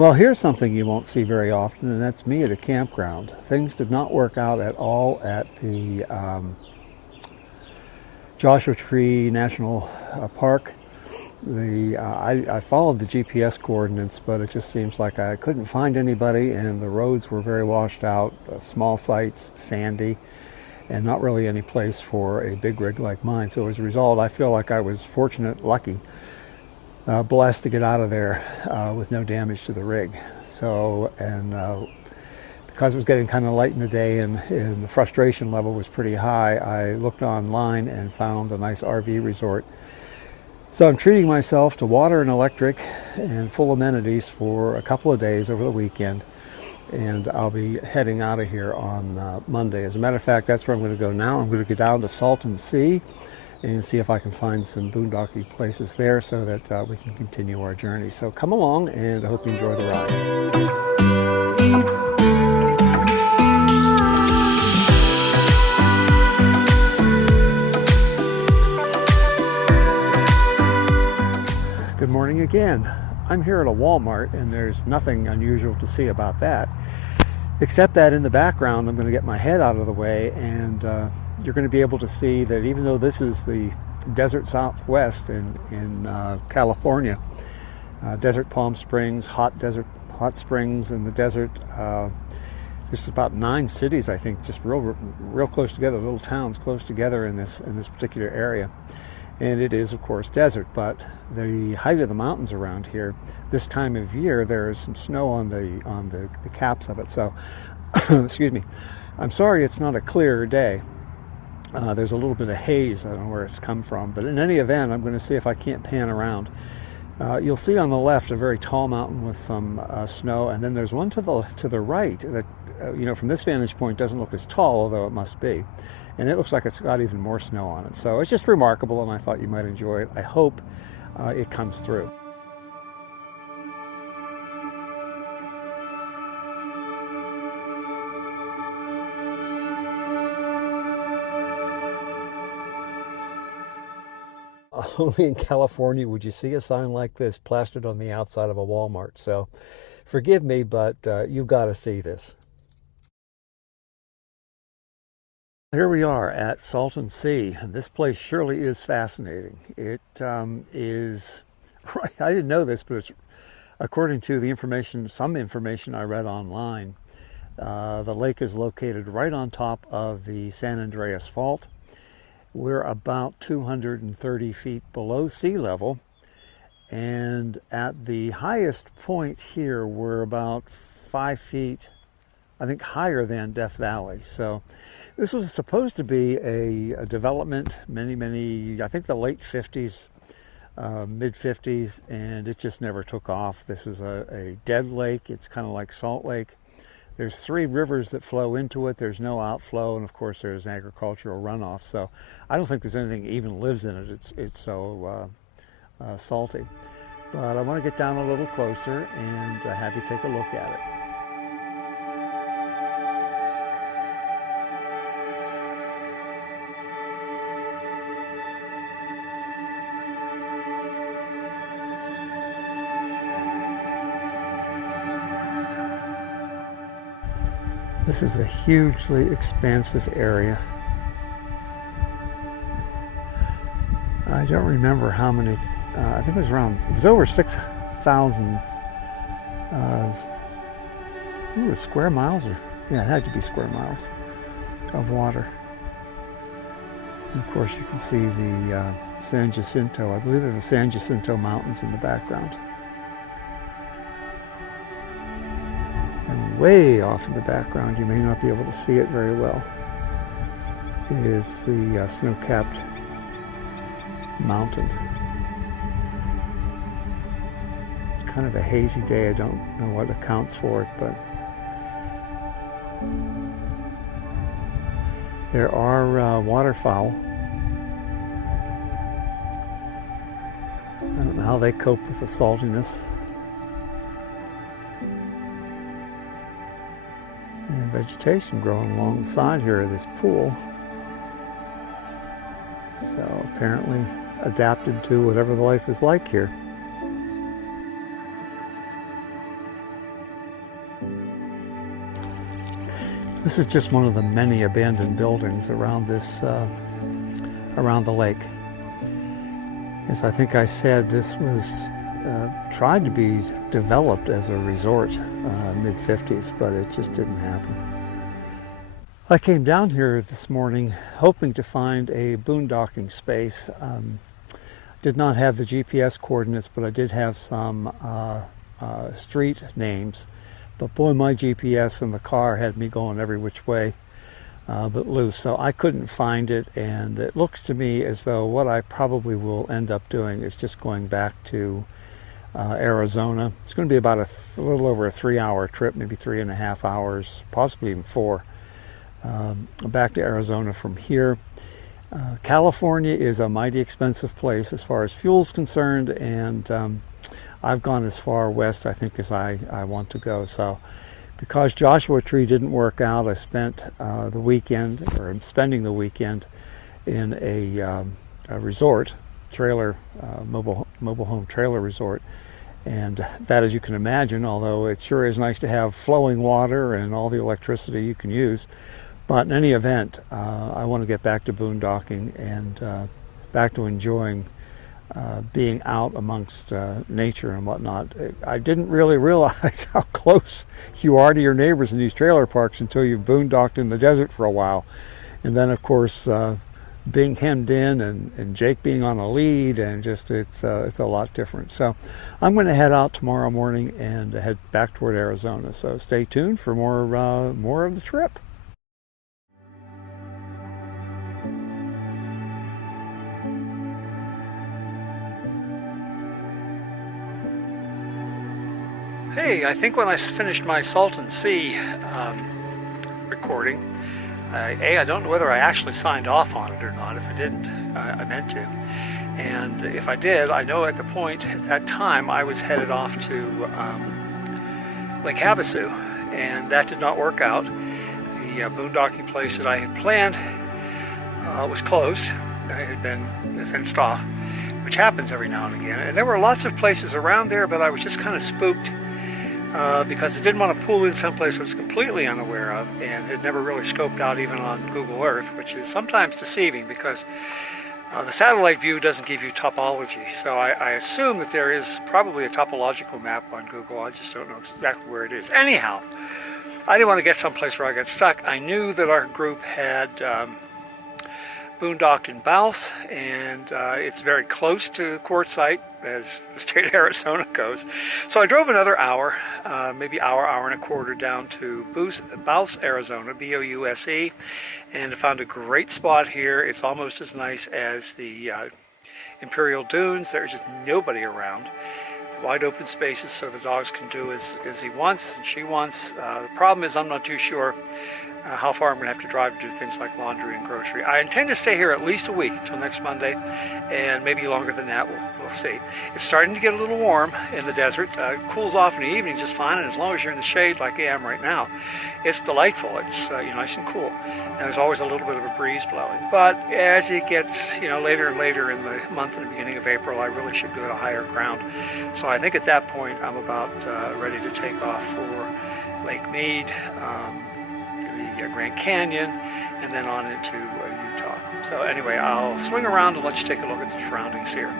Well, here's something you won't see very often, and that's me at a campground. Things did not work out at all at the Joshua Tree National Park. I followed the GPS coordinates, but it just seems like I couldn't find anybody, and the roads were very washed out, small sites, sandy, and not really any place for a big rig like mine. So as a result, I feel like I was fortunate, lucky, blessed to get out of there with no damage to the rig. So, and because it was getting kind of late in the day and the frustration level was pretty high, I looked online and found a nice RV resort. So I'm treating myself to water and electric and full amenities for a couple of days over the weekend, and I'll be heading out of here on Monday. As a matter of fact, that's where I'm going to go now. I'm going to go down to Salton Sea and see if I can find some boondocky places there so that we can continue our journey. So come along, and I hope you enjoy the ride. Good morning again. I'm here at a Walmart, and there's nothing unusual to see about that, except that in the background I'm going to get my head out of the way, and you're going to be able to see that even though this is the desert Southwest in California, Desert Palm Springs, hot springs in the desert. There's about 9 cities, I think, just real close together, little towns close together in this particular area. And it is, of course, desert, but the height of the mountains around here, this time of year, there is some snow on the caps of it. So, excuse me. I'm sorry it's not a clear day. There's a little bit of haze. I don't know where it's come from, but in any event, I'm going to see if I can't pan around. You'll see on the left a very tall mountain with some snow, and then there's one to the right that, from this vantage point doesn't look as tall, although it must be. And it looks like it's got even more snow on it. So it's just remarkable, and I thought you might enjoy it. I hope it comes through. Only in California would you see a sign like this plastered on the outside of a Walmart. So forgive me, but you've got to see this. Here we are at Salton Sea, and this place surely is fascinating. It is, I didn't know this, but it's, according to some information I read online, the lake is located right on top of the San Andreas Fault. We're about 230 feet below sea level, and at the highest point here, we're about 5 feet, I think, higher than Death Valley. So this was supposed to be a development I think the late 50s, mid 50s, and it just never took off. This is a dead lake. It's kind of like Salt Lake. There's 3 rivers that flow into it. There's no outflow, and of course there's agricultural runoff. So I don't think there's anything that even lives in it. It's so salty. But I want to get down a little closer and have you take a look at it. This is a hugely expansive area. I don't remember how many, I think it was over 6,000 square miles, yeah, it had to be square miles of water. And of course you can see the San Jacinto, I believe they're the San Jacinto Mountains in the background. Way off in the background, you may not be able to see it very well, is the snow-capped mountain. It's kind of a hazy day. I don't know what accounts for it, but there are waterfowl. I don't know how they cope with the saltiness. And vegetation growing along the side here of this pool. So apparently adapted to whatever the life is like here. This is just one of the many abandoned buildings around this, around the lake. As I think I said, this was tried to be developed as a resort mid-50s, but it just didn't happen. I came down here this morning hoping to find a boondocking space. Did not have the GPS coordinates, but I did have some street names. But boy, my GPS in the car had me going every which way but loose, so I couldn't find it, and it looks to me as though what I probably will end up doing is just going back to Arizona. It's going to be about a little over a 3-hour trip, maybe 3.5 hours, possibly even 4. Back to Arizona from here. California is a mighty expensive place as far as fuel's concerned, and I've gone as far west, I think, as I want to go. So because Joshua Tree didn't work out, I spent the weekend, or I'm spending the weekend in a resort, trailer, mobile home trailer resort. And that, as you can imagine, although it sure is nice to have flowing water and all the electricity you can use, but in any event, I want to get back to boondocking and back to enjoying being out amongst nature and whatnot. I didn't really realize how close you are to your neighbors in these trailer parks until you've boondocked in the desert for a while. And then, of course, being hemmed in and Jake being on a lead, and just it's a lot different. So I'm going to head out tomorrow morning and head back toward Arizona. So stay tuned for more of the trip. Hey, I think when I finished my Salton Sea recording, I don't know whether I actually signed off on it or not. If I didn't, I meant to. And if I did, I know at that time, I was headed off to Lake Havasu, and that did not work out. The boondocking place that I had planned was closed. It had been fenced off, which happens every now and again. And there were lots of places around there, but I was just kind of spooked because I didn't want to pull in someplace I was completely unaware of and had never really scoped out even on Google Earth, which is sometimes deceiving because the satellite view doesn't give you topology. So I assume that there is probably a topological map on Google. I just don't know exactly where it is. Anyhow, I didn't want to get someplace where I got stuck. I knew that our group had boondocked in Bouse, and it's very close to Quartzsite as the state of Arizona goes. So I drove another hour, maybe hour and a quarter down to Bouse, Arizona, B-O-U-S-E, and I found a great spot here. It's almost as nice as the Imperial Dunes. There's just nobody around. Wide open spaces so the dogs can do as he wants and she wants. The problem is I'm not too sure how far I'm going to have to drive to do things like laundry and grocery. I intend to stay here at least a week until next Monday, and maybe longer than that. We'll see. It's starting to get a little warm in the desert. It cools off in the evening just fine, and as long as you're in the shade like I am right now, it's delightful. It's nice and cool, and there's always a little bit of a breeze blowing. But as it gets later and later in the month and the beginning of April, I really should go to higher ground. So I think at that point I'm about ready to take off for Lake Mead, the Grand Canyon, and then on into Utah. So anyway, I'll swing around and let you take a look at the surroundings here.